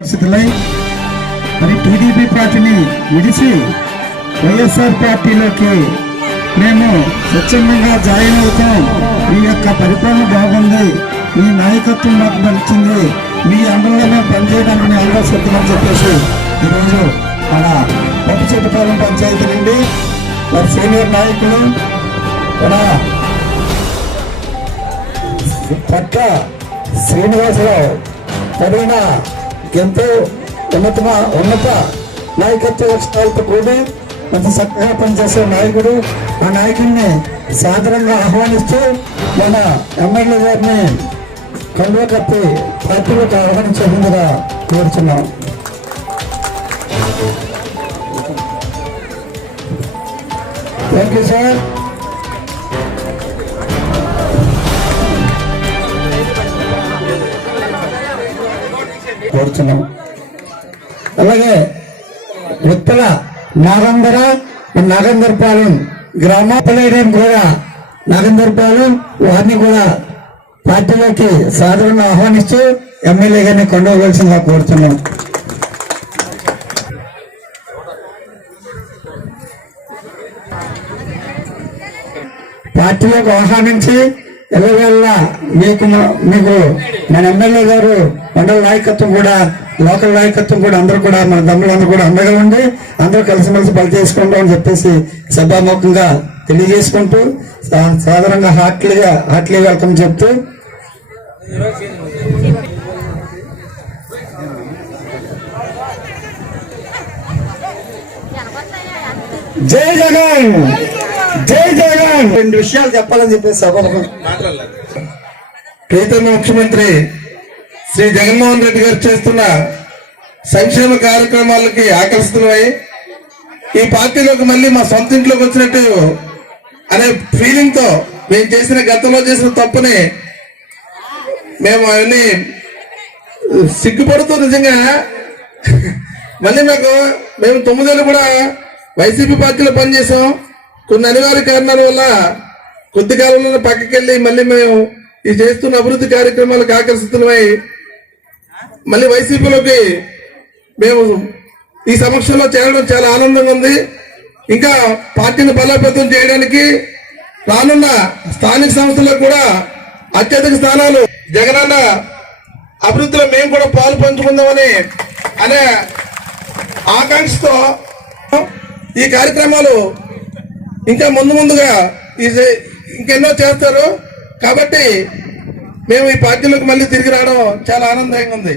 పరిస్థితులై మరి టీడీపీ పార్టీని విడిచి వైఎస్ఆర్ పార్టీలోకి మేము స్వచ్ఛందంగా జాయిన్ అవుతాం. మీ యొక్క పరిపాలన బాగుంది. మీ నాయకత్వం మాకు నచ్చింది. మీ అండలోనే పనిచేయడానికి మేము ఆలోచిస్తున్నాం చెప్పేసి ఈరోజు మన పట్టుచెట్టుపాలెం పంచాయతీ నుండి మరి సీనియర్ నాయకులు మన పక్క శ్రీనివాసరావు సరైన ఎంతో ఉన్నతమ ఉన్నత నాయకత్వ లక్షణాలతో కూడి మంచి చక్కగా పనిచేసే నాయకుడు ఆ నాయకుడిని సాదరంగా ఆహ్వానిస్తూ మన ఎమ్మెల్యే గారిని కండువ కప్పి పార్టీలోకి ఆహ్వానించే ముందుగా కోరుచున్నాం. థ్యాంక్ యూ సార్ కోరుతున్నాం అలాగే ఉత్తర నాగందర నాగంధరపాలెం గ్రామపలేయడం కూడా నాగంధరపాలెం వారిని కూడా పార్టీలోకి సాధారణ ఆహ్వానిస్తూ ఎమ్మెల్యే గారిని కొండవలసిందిగా కోరుతున్నాం పార్టీలోకి ఆహ్వానించి ఎల్లవేళ మీకు మీకు మన ఎమ్మెల్యే గారు మండల నాయకత్వం కూడా లోకల్ నాయకత్వం కూడా అందరూ కూడా మన దమ్ములందరూ కూడా అండగా ఉండి అందరూ కలిసిమెలిసి పని చేసుకుంటాం అని చెప్పేసి సభాముఖంగా తెలియజేసుకుంటూ సాధారణంగా హార్ట్లీగా హార్ట్లీ వెల్కమ్ చెప్తూ జై జగన్! జై జగన్. రెండు విషయాలు చెప్పాలని చెప్పేసి సభకు ప్రీతమ ముఖ్యమంత్రి శ్రీ జగన్మోహన్ రెడ్డి గారు చేస్తున్న సంక్షేమ కార్యక్రమాలకి ఆకర్షితులమై ఈ పార్టీలోకి మళ్ళీ మా సొంత ఇంట్లోకి వచ్చినట్టు అనే ఫీలింగ్తో మేము చేసిన గతంలో చేసిన తప్పుని మేము అవన్నీ సిగ్గుపడుతూ నిజంగా మళ్ళీ మాకు మేము తొమ్మిదేళ్ళు కూడా వైసీపీ పార్టీలో పనిచేసాం కొన్ని అనివార్య కారణాల వల్ల కొద్ది కాలంలోనే పక్కకి వెళ్ళి మళ్ళీ మేము ఈ చేస్తున్న అభివృద్ధి కార్యక్రమాలకు ఆకర్షితులమై మళ్ళీ వైసీపీలోకి మేము ఈ సమక్షంలో చేరడం చాలా ఆనందంగా ఉంది. ఇంకా పార్టీని బలోపేతం చేయడానికి రానున్న స్థానిక సంస్థలకు కూడా అత్యధిక స్థానాలు జగనన్న అభివృద్ధిలో మేము కూడా పాలు పంచుకుందామని అనే ఆకాంక్షతో ఈ కార్యక్రమాలు ఇంకా ముందు ముందుగా ఇది ఇంకెన్నో చేస్తారు. కాబట్టి మేము ఈ పార్టీలోకి మళ్ళీ తిరిగి రావడం చాలా ఆనందంగా ఉంది.